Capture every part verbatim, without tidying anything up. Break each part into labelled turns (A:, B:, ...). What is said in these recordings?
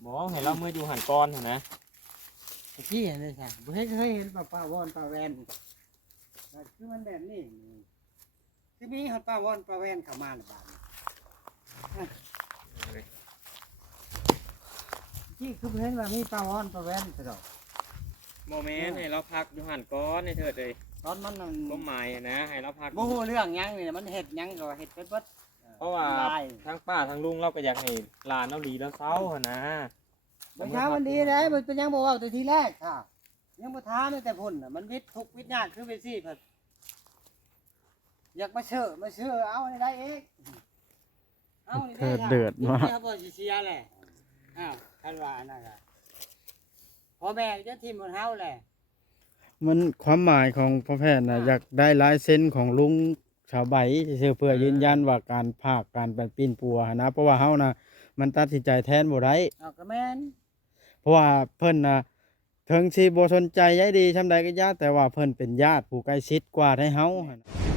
A: บ่ให้เราเมื่ออยู่หันก่อนหั่นนะ
B: ตะกี้นี่ค่ะบ่ให้เคยเห็นปลาปลาวอนปลาแวนคือมันแบบนี้คือมีฮอดปลาวอนปลาแวนเข้ามาในบ้านที่คือเห็นว่ามีปลาวอนปลาแวนซะดอก
A: บ่แม่นให้เราพักอยู่หันก่อนให้เถิดเลย
B: ตอนมันนั่น
A: บ่หมายนะให้เราพัก
B: บ่ฮู้เรื่องหยังนี่มันเฮ็ดหยังก็เฮ็ดไปเบิด
A: เพราะว่า
B: ลาย
A: ทั้งป้าทั้งลุงเราก็อยากให้หลานเราดีแล้วเศร้าหั่นนะ
B: บ่ช้ามันดีได้มันเป็นหยังบ่เว้าแต่ทีแรกค่ะยังบ่ถามเลยแต่พุ่นน่ะมันวิทย์ทุกข์วิทย์ยากคือไปซี่เพิ่นอยากมาเชื่อมาเชื่อเอาได้เองเอานี่
C: เธอเดือดมาก
B: ครับบ่สิเสียแหละอ้าวคันว่านั่นน่ะพ่อแม่จะทิ่มบนเฮาแหละ
C: มันความหมายของพ่อแพทย์นะอยากได้ลายเส้นของลุงชาวใบซื่อๆเพื่อยืนยันว่าการภาคการเป็นปีนปัวนะเพราะว่าเฮานะมันตัดสินใจแทนบ่ได้
B: เอาก็แม่น
C: เพราะว่าเพิ่นนะถึงสิบ่สนใจใยดีชำใดก็ญาติแต่ว่าเพิ่นเป็นญาติผู้ใกล้ชิดกว่าให้เฮาหั่น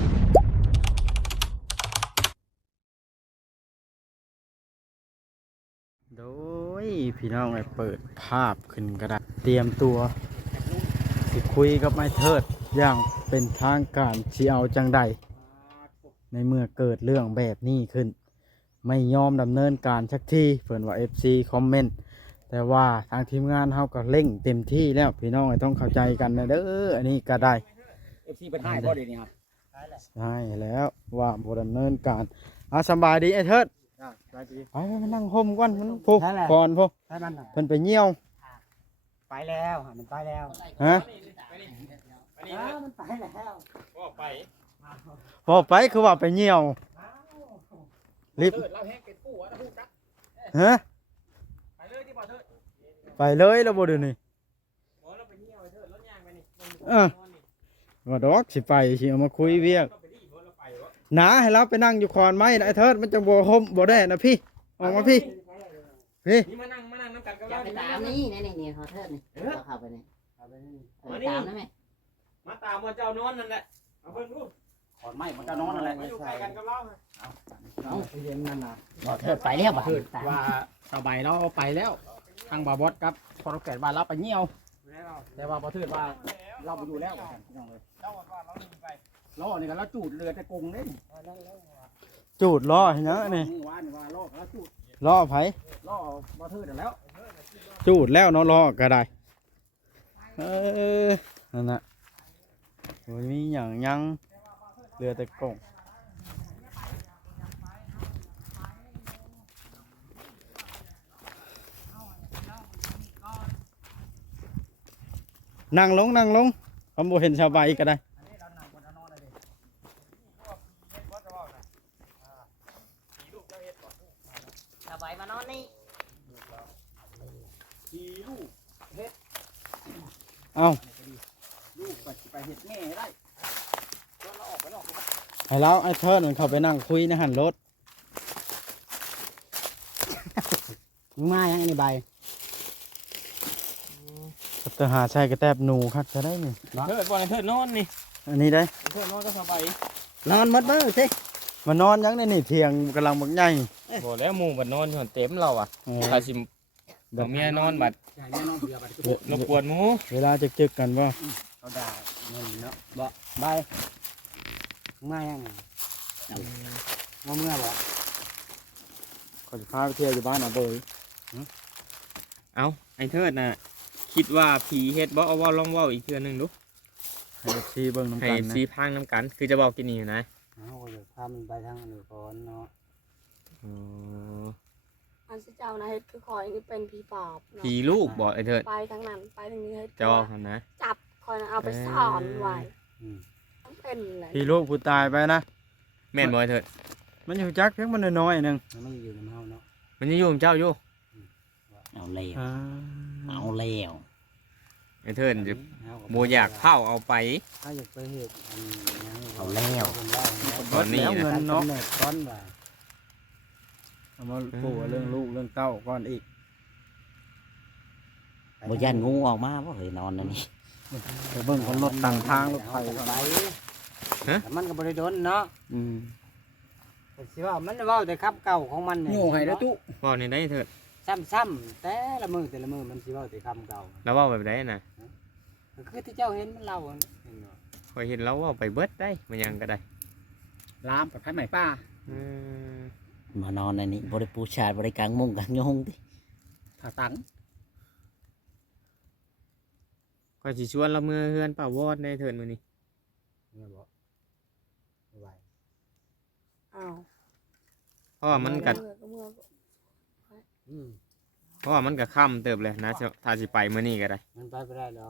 C: โดยพี่น้องได้เปิดภาพขึ้นกระดาษเตรียมตัวสิคุยกับไอ้เทิดอย่างเป็นทางการสิเอาจังใดในเมื่อเกิดเรื่องแบบนี้ขึ้น ไม่ยอมดำเนินการสักทีเพิ่นว่า เอฟ ซี คอมเมนต์แต่ว่าทางทีมงานเฮาก็เร่งเต็มที่แล้วพี่น้องต้องเข้าใจกันนะเด้ออันนี้ก็ได้
D: เอฟซีเป็นให้บ่เดี๋ยวนี้ครับ
C: ใช่แล้วว่าบ่ดำเนินการอ่ะสำบายดีไอ้เทิด
B: อ่าได้ดี
C: ไปมานั่งห่มก่อนมันพุกก่อนพุก
B: ให้มันน่ะ
C: เพิ่นไปเหี่ยว
B: ไปแล้วหามันไปแล้ว
C: ฮะ
B: อ้าวมันไปแล้ว
A: ก็ไป
C: พอไปคือว่าไปเหี่ยวรีบ
D: เถิดเราแห้งเป็นผู้อ่ะนะผู้จัก
C: ฮะ
D: ไปเลยที่บ่เถิด
C: ไปเลยแล้วบ่เดี๋ยวนี้
A: บ่เราไปเหี่ยวเถิดรถย่างไปนี่
C: เออว่าดอกสิไปสิเอามาคุยเวียก
A: เราไปดีบ่เราไปวะ
C: หนาให้เราไปนั่งอยู่คอนไม้นะไอ้เทิดมันจะบ่ห่มบ่ได้นะพี่ออกมาพี่พี่
A: นี่มานั่งมานั่งน้ำกันกับ
E: จั
A: เรา
E: บไป
A: ดิ
E: ตามนี่นี่นี่นี่ขอเทิดนี่เราเข้าไปนี่
B: เอาไปนี่
E: เออตามได้ไหม
A: มาตามว่าเจ้านอนนั่นแหละเอาเพิ่นดู
D: ขอนไม้มันจะนอนอะไร
A: มาอยู่ใกล้กันกับเรา
B: เอาไปเย็นนั่นน่ะ
E: ขอเทิดไปแล้วบ่
D: เถิดว่าสบายเราไปแล้วทางบาบอสครับพอเราแก่บ้านเราไปเหี่ยวแต่ว่าบ่เถิดว่าเราไปอยู่แล้วพี่น้องเลย
A: เจ้าว่าเราหนีไป
D: ล้อนี่ก็เราจูดเรือแต่กงเด้
C: จูดล้อให้นะนี่
D: ว่านี่ว่าล้อก็เราจูด
C: ล้อไผ
D: ล้อบ่เถิดแล้ว
C: จูดแล้วเนาะล้อก็ได้เออนั่นน่ะโอ้ยมีหยังยังเหลือแต่กล่องนั่งลงนั่งลงคำบ่เห็นชาวใบก็ได้
E: สบายมานอนนี่
D: ขี่ลูก
C: เอ้า
D: ลูกไปไปเฮ็ดแม่ให้ได้ชวนเราออกไปนอก
C: ให้เราไอ้เทิร์นมันเข้าไปนั่งคุยในหันรถ
B: มึงมายังอันนี้ใบ
C: ตหาใช้กระแตบหนูคักจะได้นี่
A: เถิดบ่ให้เถิดนอนนี่
C: อันนี้ได้
A: เถิดนอนก็สบาย
B: นอนหมดมื้อสิ
C: มานอนยังในนี่เที่ยงกำลังบักใหญ่
A: บ่แล้วหมู่บัดนอนอยู่หั่นเต็มเราอ่ะ
C: โอ้
A: ถ้าสิบ่เมียนอนบัด
D: อย่าแน่นอนเบื่อไป
A: รบกวนหมู่
C: เวลาจะจึกกันว่า
B: เขาด่าเงินเนาะบ่ใบมึงมายังมาเมื่อบ่
C: ขอจะพาไปเที่ยวอยู่บ้านอ่ะเบย
A: เอ้าไอ้เถิดน่ะคิดว่าผีเฮ็ดบ่เอาเว้าลองเว้าอีกเทื่อนึงดู
C: ให้ซีเบิ่งน้ำ
A: ให้
C: กันนะ
A: ซีพังน้ำกันคือจะบอกกินนี่นะ
B: เอาก็จะพามันไปทางอันนี้ก่อนเนาะ
A: อ๋อ
F: อันที่เจ้านะเฮ็ดคือคอยนี่เป็นผีปอบเนาะ
A: ผีลูกบอกไอ้เถิด
F: ไปทางนั้นไปทางนี้เฮ็ด
A: จะบอกนะ
F: จับคอยนะเอาไปสอนไว้
B: อืม
F: ต้องเป็นแหละ
C: พี่ลูกผู้ตายไปนะ
A: แม่นบ่ไอ้เถิด
C: มันอยู่จักเพียงมันน้อยๆหนึง
B: แล้วมันอยู่ในเฮาเนาะ
A: มันยังอยู่กับเจ้าอยู่
E: เอาแล้ว
C: อ่า
E: เอาแล้ว
A: ไอ้เถิดจะ
B: เฮา
A: โมอยากเผาเอาไป
B: ถ้าอยากไปเฮ็ดอันนี้ยัง
E: เอาแล้ว
B: คนเล่าเนาะ
A: ตอนนี้
C: แล้ว
A: นะ
C: เงิน
B: เนาะ
C: เนาะ
B: ก้อนว่า
C: เอามาปูเรื่องลูกเรื่องเต้าก่อนอีก
E: บ่ยันงูออกมาบ่เฮ้ยนอนนั่นนี่
C: ไปเบิ่งคนรถต่างทางรถไฟ
B: ไปแต่มันก็บ่ได้โดนเนาะ
C: อืม
B: แต่สิว่ามันเว้าแต่ครับเก่าของมัน
D: โง่ให้แล้วตู้
A: บอกในได้เถิด
B: ซ้ำๆแต่ละมือแต่ละมือมันสิเว้าแต่คำเก่า
A: แล้วเว่าแบบไหนน่ะ
B: ก็คือที่เจ้าเห็นมันเล่าอันนี้เห็นบ่
A: คอยเห็นแล้วเว่าไปเบิดได้มันยังก็ได้
D: ลามกับไผใหม่ป้า
A: อืม
E: มานอนในนี้บริปูชาดบริกางมุงกางยงติ
D: ถ้าตัง
A: คอยสิชวนเราเมื่อเฮือนป่าวอดในเถินมื้อนี้
B: เมื่อบ่ไหว
F: อ้าว
A: เพราะว่ามันก็
F: เมื่อก็เมื่อ
B: อืม
A: เพราะว่ามันก็ค่ำเติบเลยนะถ้าสิไปมื้อนี้ก็ได้
B: มันไปบ่ได้ดอก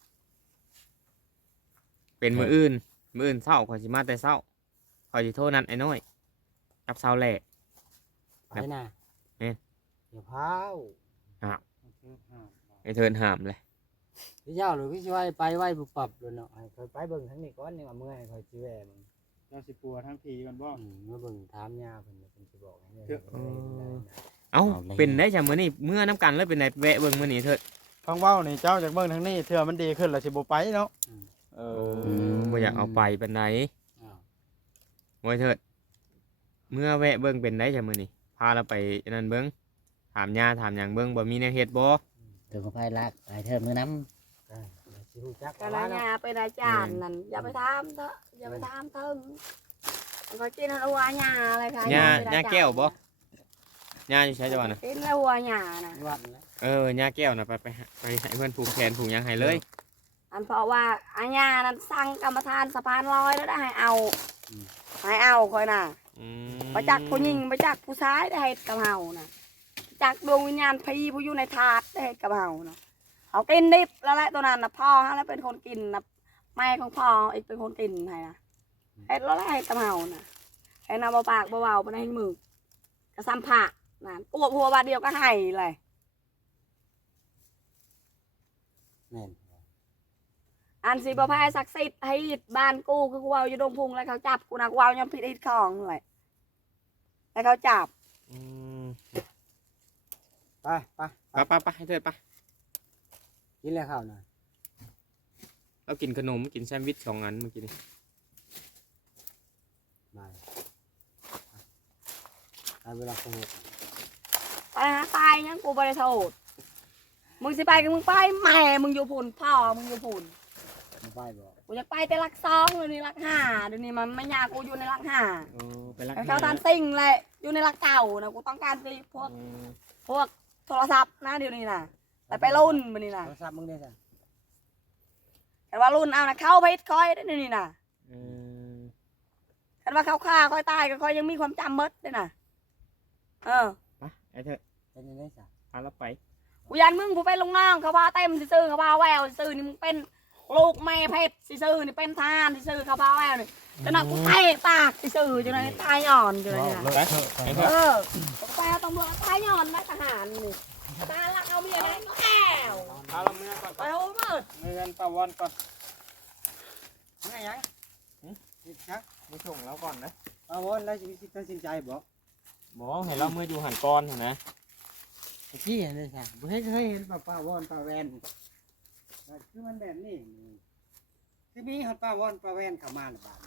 A: เป็นมื้ออื่นมื้ออื่นเช้าคอยสิมาแต่เช้าคอยสิโทรนัดไอ้น้อยกับเช้าแหล่
B: ไปน่ะ
A: เอ๊ะ
B: อย่าพาว
A: อ้าวไอ้เทินห้ามเลย
B: พี่เจ้าหรือพี่ช่วยไปไหวปุบปับเลยเนาะให้คอยไปเบิ่งทั้งนี้ก่อนนี่ว่าเมื่อยคอยสิแวะเบิ่ง
D: เราสิปัวทั้งทีกันบ่
B: อืมเมื่อเบิ่งถามย่าเพิ่นเพิ่นสิบอกให้เนี่ย
A: เอ้าเป็นได้จ้ะมื้อนี้เมื่อน้ำกันแล้วเป็นไดแวะเบิ่งมื้อนี้เถิด
C: ฟังเว้านี่เจ้าจากเบิ่งทางนี้เทื่อมันดีขึ้นแล้วสิบ่ไปเนาะเออ
A: บ่อยากเอาไปปานใด
B: อ้าว
A: โว้ยเถิดเมื่อแวะเบิ่งเป็นได้จ้ะมื้อนี้พาเราไปอันนั้นเบิ่งถามย่าถามหยังเบิ่งบ่มีแนวเฮ็ดบ่
E: ถึงกับไผลักไอ้เทิดมือน้
B: ก็เดี๋ยวสิรู้จัก
F: กะ
B: ว่า
F: ละ
B: เนาะ
F: ยาเป็นอาจารย์นั่นอย่าไปถามเถอะอย่าไปถามเถิงมันก็กินหัวหญ้าอะไรค่ะ
A: ย่า
F: เป็นอ
A: ย่า
F: จรย์
A: แก้วบ่ย่าอยู่ใช้จังหวัดน่ะ
F: กินแล้วหัวหญ้าน่ะ
B: วัดนะ
A: เออย่าแก้วน่ะไปไปหาไปให้เพิ่นผูกแขนผูกหยังให้เลย
F: อันเพราะว่าอาญานั้นสั่งกรรมฐานสะพานลอยแล้วได้ให้เอาให้เอาคอยน่ะ
A: อืม
F: ไปจักผู้หญิงไปจักผู้ชายได้เฮ็ดกับเฮาน่ะจักดวงวิญญาณผีผู้อยู่ในถาดได้เฮ็ดกับเฮาน่ะเอากินดิบแล้วแหละตัวนั้นน่ะพ่อฮะแล้วเป็นคนกินน่ะแม่ของพ่ออีกเป็นคนกินให้น่ะเฮ็ดแล้วแหละเฮ็ดกับเฮาน่ะให้นำบ่ปากบ่เว้าบ่ได้ให้มือกระซ้ำผักนั่นกวบหัวบาดเดียวก็ให้เลย
B: แม่น
F: อันสิบ่แพ้ศักดิ์สิทธิ์ให้อิดบ้านกูคือกูเอาอยู่ดงพุงแล้วเขาจับกูนะกูเอายังผิดอิดของเลยแล้วเขาจับ
A: อืม
B: ไปไป
A: ไปไปไปให้เถิดไป
B: กินแล้วข้าวน่ะ
A: เรากินขนมกินแซนด์วิชสองอันเมื่อกี้นี้
B: ไปไปเวลาสงบ
F: ไปหาตายยังกูบ่ได้โทษมึงสิไปก็มึงไปแม่มึงอยู่พุ่นพ่อมึงอยู่พุ่น
B: มาไปบ่
F: กูอยากไปแต่รักสองเดี๋ยวนี้รักห้าเดี๋ยวนี้มันไม่ยากกูอยู่ในรักห้า
A: โอ้ไปรัก
F: แล้วเขาทานสิ่งเลยอยู่ในรักเก่านะกูต้องการไปพวก
A: อืม
F: พวกโทรศัพท์นะเดี๋ยวนี้นะแต่ไปรุ่นมันนี่นะ
B: โทรศัพท์มึงได้จ้ะ
F: แต่ว่ารุ่นเอานะเข้าไปคอยได้เดี๋ยวนี้นะ
A: อืม
F: แต่ว่าเขาฆ่าคอยตายก็คอยยังมีความจำมดด้วยนะเออ
A: ไปไอ้เถิด
B: เป็นยังไงจ้ะ
A: พาเราไป
F: กูยันมึงกูเป็นลุงน้องเขาพาเต็มซื่อๆเขาพาแววซื่อๆนี่มึงเป็นลูกแม่เพชรซื่อๆนี่เป็นทานซื่อๆเขาพาแววนี่จนน่ะกูเตะปากซื่อๆจนน่ะตายอ่อนจนน่ะ
A: ไปไอ้เถิด
F: เออกูไปเอาตำรวจตายอ่อนนะทหารนี่ตาลักเอาเมียได้ก็แก้ว
A: พาเราเมื่อก่อน
F: ไปโอ้มืด
A: เมื่อกันป่าวอนก่อน
B: เมื่อยังนี่ชัก
A: ไม่ส่งแล้วก่อนนะ
B: เอาวนแล้วสิตัดสินใจบ่
A: บอกให้เราเมื่ออยู่หันก้อนเห็นนะ
B: ตะกี้เห็นเลยจ้ะบ่เคยเคยเห็นป้าป้าวอนป้าแวนแต่คือมันแบบนี้คือมีฮอดป้าวอนป้าแวนเข้ามาในบ้าน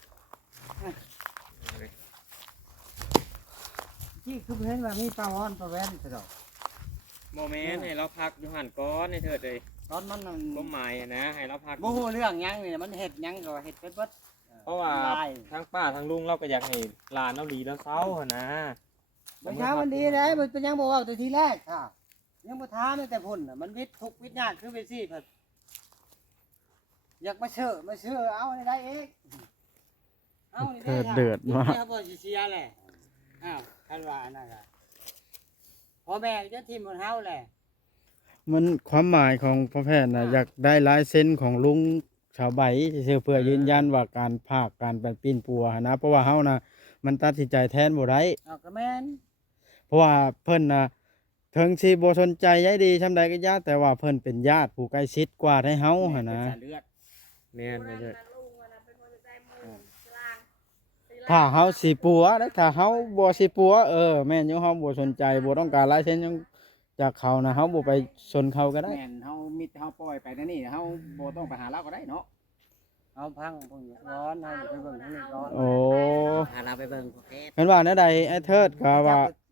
B: ที่คือเห็นว่ามีป้าวอนป้าแวนซะดอก
A: โมเมนต์ให้เราพักอยู่หันก้อนในเถิดเลย
B: ตอนมันนั่น
A: ก็หมายอะนะให้เราพัก
B: บ่ฮู้เรื่องหยังนี่มันเฮ็ดหยังก็เฮ็ดไปเบิด
A: เพราะว่า
B: ลาย
A: ทั้งป้าทั้งลุงเราก็อยากให้หลานเราดีแล้วเศร้าหั่นนะ
B: บ่ช้ามันดีได้มันเป็นหยังบ่เว้าแต่ทีแรกค่ะยังบ่ถามตั้งแต่พุ่นน่ะมันวิทย์ทุกข์วิทย์ยากคือไปสิเพิ่นอยากมาเชื่อมาเชื่อเอาได้ได้เองเอานี่
C: เธอเดือดมาก
B: ครับบ่สิเสียแหละอ้าวคันว่าอันนั่นก็พ่อแม่จะทิ่มบนเฮาแหละ
C: มันความหมายของพ่อแพทย์นะอยากได้ลายเส้นของลุงชาวใบซื่อๆเพื่อยืนยันว่าการภาคการไปปีนปัวหั้นนะเพราะว่าเฮานะมันตัดสินใจแทนบ่ได้
B: เอาก็แม่น
C: เพราะว่าเพิ่นนะถึงสิบ่สนใจใยดีซำใดก็ญาติแต่ว่าเพิ่นเป็นญาติผู้ใกล้ชิดกว่าให้เฮาหั่นนะ
D: เลือด
A: แม่นในเถิด
C: ถ้าเฮาสิปัวแล้วถ้าเฮาบ่สิปัวเออแม่นอยู่เฮาบ่สนใจบ่ต้องการลายเส้นหยังจากเขานะเฮาบ่ไปสนเขาก็ได้
D: แม่นเฮามิดเฮาปล่อยไปนั่นนี่เฮาบ่ต้องไปหาเราก็ได้เนาะ
B: เอาพังพวกนี้ร้อนเอาไปเบิ่งทางนี้ร้อน
C: โอ้
E: ำพาเราไปเบิ่งประเภท
C: แม่นว่าแนวใดไอ้เทิดก็ว่า
B: เอา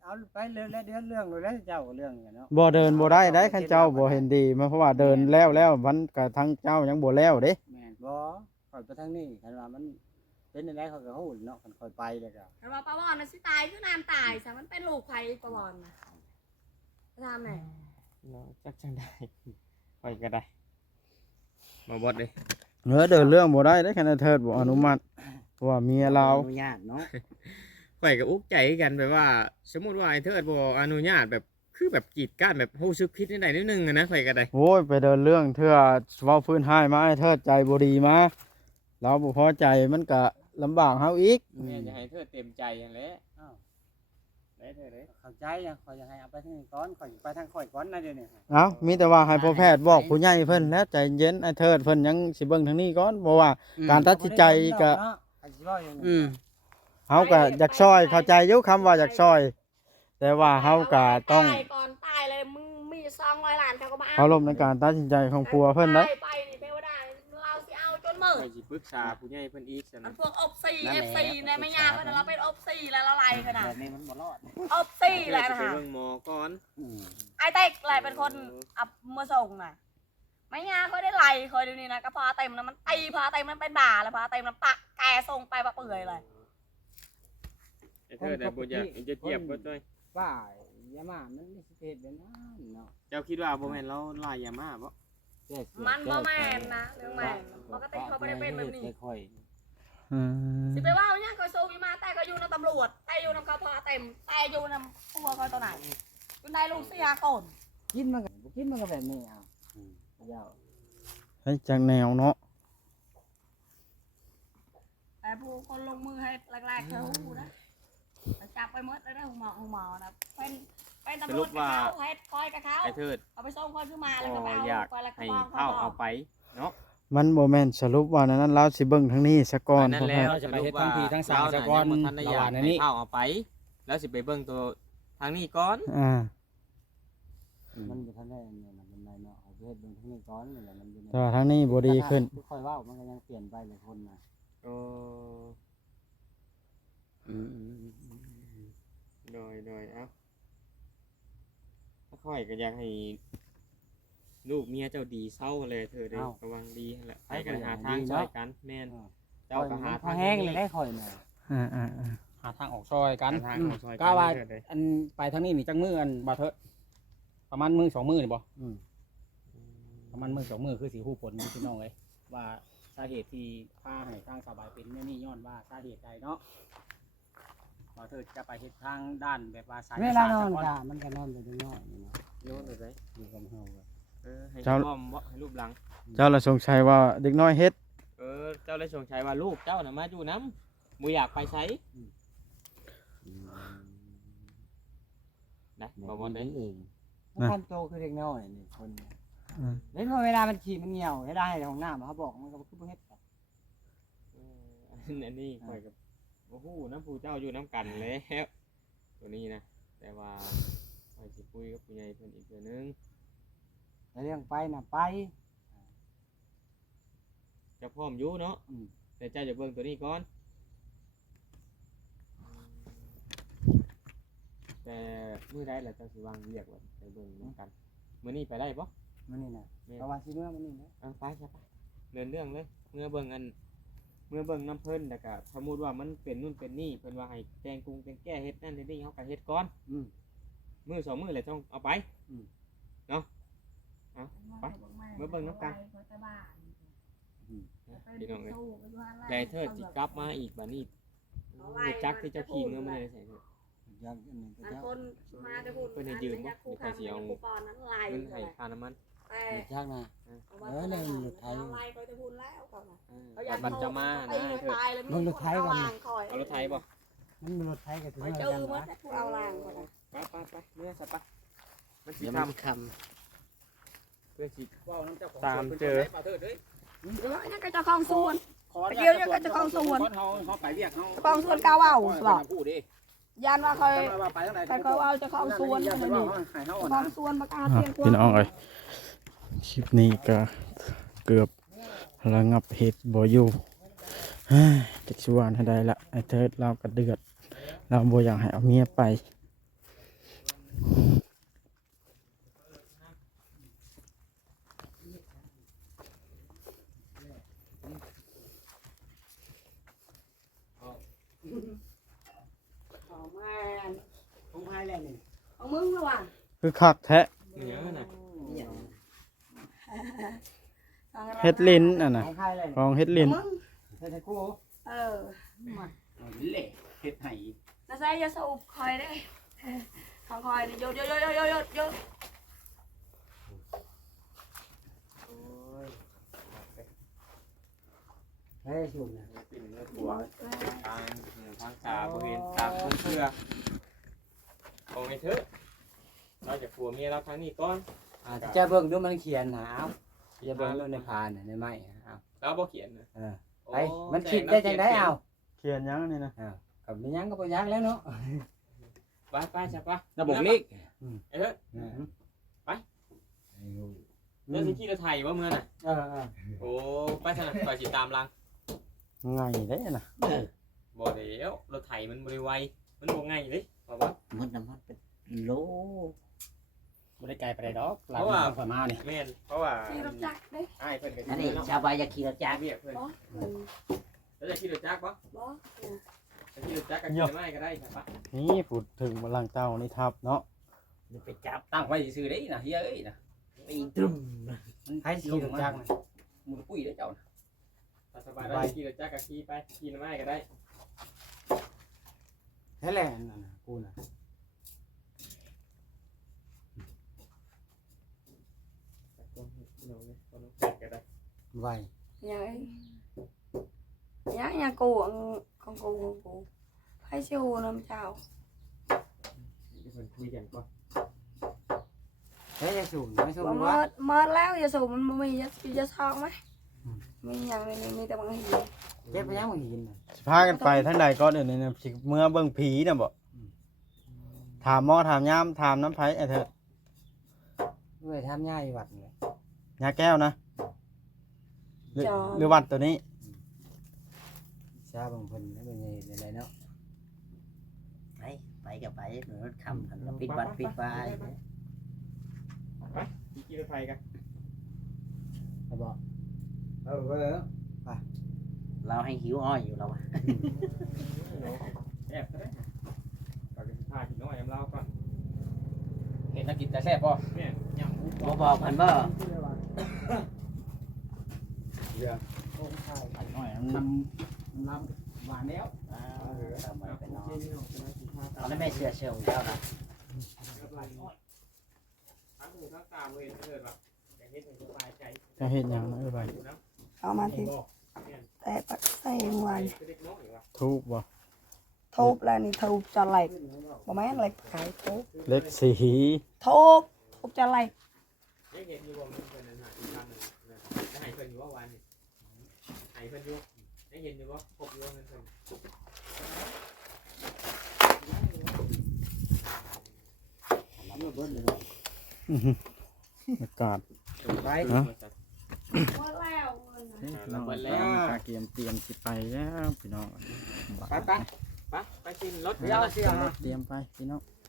B: เอาไปเรื่องแล้วเดือนเรื่องเลยแล้วเจ้าก็เรื่องกันเนาะ
C: บ่เดินบ่ได้ได้คันเจ้าบ่เห็นดีมาเพราะว่าเดินแล้วแล้วมันก็ทั้งเจ้ายังบ่แล้วเด้
D: แม่น
B: บ่ข่อยไปทางนี้คันว่ามันเป็นจังได๋เขาก็ฮู้เนาะคันข่อยไปแล้วก็
F: แต่ว่าปลาบอนน่ะสิตายคือนานตายซะมันเป็นลูกไผปลาบอนน่ะทำไหน
A: เนาะจักจังได้ไปก็ได้มาบดเลย
C: เออเดินเรื่องบ่ได้ได้คันไอ้เทิดบ่อนุมัติเพราะว่าเมียเรา
B: อนุญาตเนาะ
A: ข่อยกับอุกใจกันแบบว่า สมมุติว่าไอ้เทิดบ่อนุญาตแบบคือแบบกีดกันแบบรู้สึกผิดนิดหน่อยนิดนึงอะนะข่อยก็ได้
C: โอ้ยไปเดินเรื่องเทื่อเว้าพื้นให้มาไอ้เทิดใจบ่ดีมาเราบ่พอใจมันก็ลำบากเฮาอีก
A: แม่จะให้เทิดเต็มใจอย่างแหละ
B: อ้าว
A: ได้เทิดเด้
B: เข้าใจอ่ะข่อยอยากให้เอาไปทางนี้ก่อนข่อยไปทางข่อยก่อนนะเดี๋ยวนี้
C: เอ้ามีแต่ว่าให้พ่อแพทย์บอกผู้ใหญ่เพิ่นแล้วใจเย็นไอ้เทิดเพิ่นยังสิเบิ่งทางนี้ก่อนบ่ว่า การตัดสินใจก็
B: เนาะไอ้สิว่าอย่างนี้
E: อืม
C: เฮาก็อยากช่วยเข้าใจอยู่คำว่าอยากช่วย แต่ว่าเฮาก็ต้อง
F: ตายก่อนตายเลยมึงมีซองร้อยล้านเขาก็มา
C: เคารพในการตัดสินใจของผัวเพิ่นเด้
F: ไปไปนี่เทวดาเราสิเอาจนมื
A: ข่อ
F: ด
A: ยสิปรึกษาผู้ใหญ่เพิ่นอีกซั่น
F: มั
A: นะ
F: นพวกอบซีเอฟซีเนี่ยไม่ยากเพราะเราเป็นอบซีแล้วเราไล่ขนาด
B: แบบนี้มันบ่รอด
F: อบซีแหละ
A: เทิด
F: นะ
A: สิไป
F: คะ
A: เบิ่งหมอก่อน
B: อืม
F: ไอ้เต็กไล่เป็นคนอับมาส่งน่ะไม่ยากเขาได้ไล่คอยดูนี่นะก็พาเต็มนะมันตีพาเต็มมันเป็นบ่าแล้วพาเต็มน้ำปะแกส่งไปปะเปื่อยเลย
A: ไอ้เทิดได้บ่อยากจะเจียบบ่จ้อย
B: ป้ายามามันมีสิเหตุแบบนั้นเนาะ
A: เจ้าคิดว่าบ่แม่นเราลายยามาบ่
F: มันบ่แม่นนะเรื่องแม่นปกติเขาไม่ได้เป็นแบบนี้
B: ค่อย
C: อืม
F: สิไปว่าเนี่ยคอยสู้อยู่มาแต่ก็อยู่ในตำรวจแต่อยู่ในเขาพาเต็มแต่อยู่ในตัวคอยตัวไหนอยู่ในลูกเสียก่อน
B: ๆกินมันก็บ่กินมันก็แบบนี้เอาอืมเจ้า
C: ให้จากแนวเนาะ
F: แต่ผู้คนลงมือให้แรกๆเขาหูนะจับไปหมดแล้วได้หูหมอหูหมอนะเป็นเป็นตำรวจกับเขาให้คอยกับเขา
A: ไอ้เทิด
F: เอาไปส่งคอยขึ้นมาแล้วก็ไป
A: ก็
F: เอา
A: อยาก
F: คอยแล้วก็
A: ให้
F: มอง
A: เข้า
F: เขา
A: เอาไปเนาะ
C: มันบ่แม่นสรุปว่านั้นเราสิเบิ่งทางนี้ซะก่อน
A: นั่น
C: พ่อ
A: แห
C: แพ
A: ละ
C: ทย์
D: จะไปเฮ็ดทั้งทีทั้งสามซะก่อน
A: เราน่ะยังบ่ทันได้อยาก
D: ระหว่างใน
A: ให้
D: นี้
A: เข้าเอาไป แล้วสิไปเบิ่งตัวทางนี้ก่อน
C: อ่า
B: มันบ่ทันได้อันนี้นะมันได้เนาะเอาไปเฮ็ดเบิ่งทางนี้ก่อนนี่แหละมันอยู่ใน
C: แต่ว่าทางนี้บ่ดีขึ้น
B: ค่อยๆเว้ามันก็ยังเปลี่ยนไปหลายคนน่ะ
A: โอ้
E: อืมอืมอืมอืม
A: โดยโดยเอ้าถ้าค่อยก็อยากให้ลูกเมียเจ้าดีเศร้าเลยเธอได้ระวังดีนั่นแหละไปกันหาทางช่วยกันแม่นเจ้าก็หาทาง
B: แห้งเลยได้ค่อยน่ะ
C: อ่าอ่าอ่า
D: หาทางออกซอยกัน
A: หาทางของช่วย
D: ก็ว่า
A: เถิดเลย
D: อันไปทางนี้นี่จังมืออันบ่เถอะประมาณมือสองมือนี่บ่
B: อืม
D: ประมาณมือสองมือคือสิฮู้ผลอยู่พี่น้องเลยว่าสาเหตุที่พาให้ทางสบายเป็นแนวนี้ย้อนว่าสาเหตุใดเนาะบ่เถอะจะไปเฮ็ดทางด้านแบบว่าสาย
B: เวลานอน
D: ศสตร์ซะก่
B: ก็มันก็นอนอยู่น้อยๆนี่เนาะ
A: โยนเลย
B: อยู่กับเฮาก็
A: เออให้เจ้าล้อมบ่ให้รูปหลัง
C: เจ้าละสงสัยว่าเด็กน้อยเฮ็ด
A: เออเจ้าเลยสงสัยว่าลูกเจ้าน่ะมาอยู่น้ำบ่อยากไปใช้นะบ่บ่ได้
B: เองมันคันโตคือเด็กน้อยนี่คนเนี่ยเล่นพอเวลามันขี่มันเหี่ยวให้ได้ในห้องน้ำเขาบอกมันก็คือบ่เฮ็ด
A: เอออันนี้ข่อยกับโอ้โหน้ำผู้เจ้าอยู่น้ำกันแล้วตัวนี้นะแต่ว่าข่อยสิคุยกับผู้ใหญ่เพิ่นอีกเทื่อนึง
B: แต่เรื่องไปน่ะไป
A: เจะพร้อมอยู่เนาะ
B: อืม
A: แต่เจ้าจะเบิ่งตัวนี้ก่อนแต่มื้อใดล่ะเจ้าสิวางเรียกไว้ไปเบิ่งนำกันมื้อนี้ไปได้บ่
B: มันนี่น่ะ
A: แม่น
B: เพราะว่าสิเมื่อมันนี่นะ
A: เอาไปซะไปเดินเรื่องเลยเมื่อเบิ่งอันเมื่อเบิ่งน้ำเพิ่นแล้วก็สมมุติว่ามันเป็นนู่นเป็นนี่เพิ่นว่าให้แจงกรุงแจงแก้เฮ็ดนั่นเฮ็ดนี่เฮาก็เฮ็ดก่อน
B: อืม
A: มื้อสองมื้อแล้วต้องเอาไป
B: อืม
A: เนาะเอาไปเมื่อเบิ่งน้ำกันพี่น้องเอ้ยแต่เทิดสิกลับมาอีกบัดนี้รู้จักที่เจ้าขี่เมื่อมื้อใดใส่เถิด
B: อย่างอันนี้ก็
F: อัน
B: จะ
F: คนมาจะพูด
A: เพิ่นให้ยืมบ่หรือใครสิเอา
F: คูปอนนั้นไล่
A: เงินให้ค่าน้ำมัน
F: แต่
B: ยากนะ
F: เออเนี่ยรถไทยไล่ไปจะพูดแล้วก่อนนะ
A: เออบัดมันจะมานะเถิด
B: มันรถไทยก่อน
A: เอารถไถบ่
B: มันมีรถไทยกับถึง
F: ไป
B: เมื่อ
F: เจ
B: กั
F: อน มั
B: นะ
F: นพูดเอาล่างก่อนนะ
A: ไปไปไปเมื่อซะไปมันสิ
E: เดี๋ยว
A: ทำ
E: มันค
A: เพื่อสิ
D: เว้าน้ำเจ้าของ
A: ตาม
D: สวน
A: เจอ
D: พิ่นไปเถิดเด้ย
F: เออนี่ก็เจะคลองส่วน
D: ขออนุญาต
F: เดี๋ยวเนี่ยก็เจ้าของสวน
D: เฮาเฮาไปเรียกเฮา
F: เจ้าของสวนกาวเอาสลับ
D: พูดดิ
F: ยันว่าเคย
D: ว่าไปทางไหน
F: ใครเขาเอาเจะคลองส่วน
D: นี่
F: นี่
D: นี่
F: นี่
D: ให้เฮา
F: เจ้า
D: อ่ะ
F: ขอ
D: นะ
F: งส่วนมากา
C: อ่ะ
F: เตียงก
C: พี่น้
F: ว่า
C: องเอ้ยคลิปนี้ก็เกือบระงับเหตุบ่อยู่เฮ้ยจักสิว่าให้ได้ละไอ้เทิดเราก็เดือดเราบ่อยากให้เอาเมียไป
F: ของแม่
B: ของพายแล้วนี่
F: ของมึงระหว่าง
C: คือคักแท้
A: เหนือน่ะ
C: เฮ็ดลิ้นอ่ะนะ
B: ของพายแล้ว
C: ลองเฮ็ดลิ้น
F: มึง
B: เฮ็ดให้กู
F: เออมา
D: เละเฮ็ดให้
F: น่าใส่ยาสูบคอยได้ของคอยนี่โยดโยดโยดโยดโยดโยด
B: เฮ้ยสูงนะ
A: ปิ่นเนื้อตัวทางเหนือทางตาบริเวณตาคนเชื่อเอาไงเถอะเราจะผัวเมียเราครั้งนี้ก่อน
B: อ่าจะเบิ่งดูมันเขียนหาเอาจะเบิ่งดูในพานน่ะในไม้เอา
A: แล้วบ่เขียนนะ
B: เออไปมันคิดได้จังไดเอา
C: เขียนยังนี่นะ
B: กับมันยังก็บ่ยักแล้วเนาะ
A: ไปไปใช่ปะ
D: ระบบเลข
A: ไอ้เถอะเรื่องสิที่เราไทยว่าเมื่อน่ะ
B: เออเออ
A: โอ้ไปถนัดต่อยสิตามลัง
C: ไงได้น่ะ
A: บ่เดี๋ยวรถไถมันบริไวมันบ่ง่ายเลยบอกว่า
E: มันน้ำมันเป็นโล
D: บ่ได้ไกลไปได้ดอกหลังข่อยมานี่
A: แม่นเพราะว่า
F: ที่รับจักได้
A: ไอ้ายเพิ่นก็
E: อัน
A: สิ
E: นี้
A: เนาะ
E: ชาวบ้านอยากขี่รถจักร
A: เบียกเพิ่น
F: บ่เออ
A: แล้วจะขี่รถจักรบ่
F: บ่
A: จะขี่รถจักรก็ขี่ไม่ก็ได้ใช่ปะ
C: นี่พูดถึงบลังเต้านี่ทับเนาะ
E: ไปจับ
D: ตั้งไว้ซื่อๆได้นะเฮียเอ้ยนะ
E: ตีตรึม
B: ให้สิรู้จักนะ
D: มือปุ้ยได้เจ้านะ
A: ถ้าสบายได้ขี่รถจักรก็ขี่ไปขี่ไม่ก็ได้
B: แท้แหละนั่นน่ะกูน่ะ
A: จักรคนน้องเนี่ยคนน้องแปดก็ได้
B: ไว
F: ยังไงยังยังกูของกูของกูให้ชิวน้ำเจ้า
A: เดี๋ยวเพิ่นคุยกันก่อน
B: เฮ้ยจะสูงไม่สูง
F: ว่า
B: วะ
F: เมิดเมิดแล้วยาสูบมันบ่มียายาซองไหมมีอย่างในนี้มีแต่บางที
B: เก็บไปยังบ่หินน่ะ
C: สิพากันไปทางใดก็เดี๋ยวนี้นะสิเมื่อเบิ่งผีน่ะบ่ถามหมอถามยามถามน้ำไผไอ้เถอะ
B: ด้วยทำย่าอยู่วัดนี่แหละ
C: ยาแก้วนะหรือหรือวัดตัวนี้
B: ชาบางเพิ่นแล้วเป็นไงอะไรเนาะ
E: ไปไปกับไปเหมือนรถคำแล้วปิดวัดปิดวาย
A: ไปขี่รถไถกัน
B: เอาบ่เออเออ
E: เราให้หิวอ้อยอยู่เราอะ
A: แอบก็ได้ก่อนจะพาขี่น้อยยำเล่าก่อน
D: เห็นนักกินแต่แซ่บบ่
A: แม่ยำ
E: บ่บอกพันบ่
D: ไปหน่อยน้ำน้ำหวานแล้ว
E: ทำไมไปนอนเอาแล้วแม่เสือเชียวเจ้านะ
A: ทั้งหูทั้งตาเห็นเถิดแบบอย่างนี้ถึงสบายใจ
C: จะเห็นหยังนะเอ้ยไป
F: เอามาที่แต่ปักใส่มวน
A: เด็กน้อยว่ะ
C: ทูบบ่
F: ทุบแล้วนี่ทุบจะไหลบ่แม่นไหลขายทุบ
C: เล็กสี
F: ทุบทุบจะไหล
A: ยังเห็นอยู่ว่ามันเป็นอาหารที่ทำนะจะให้เพิ่นอยู่ว่าวันนี้ให้เพิ่นอยู่ยังเห็นอยู่ว่าพบอยู่ว่าเงินเพิ่น
C: อากาศ
B: ไป
C: ฮะ
F: หมดแล้ว
C: พี่น้องกาเกียมเตรียมสิไปแล้วพี่น้อง
A: ไปไปไปไปกินรถ
B: เดี๋ยวเสีย
C: เตรียมไปพี่น้อง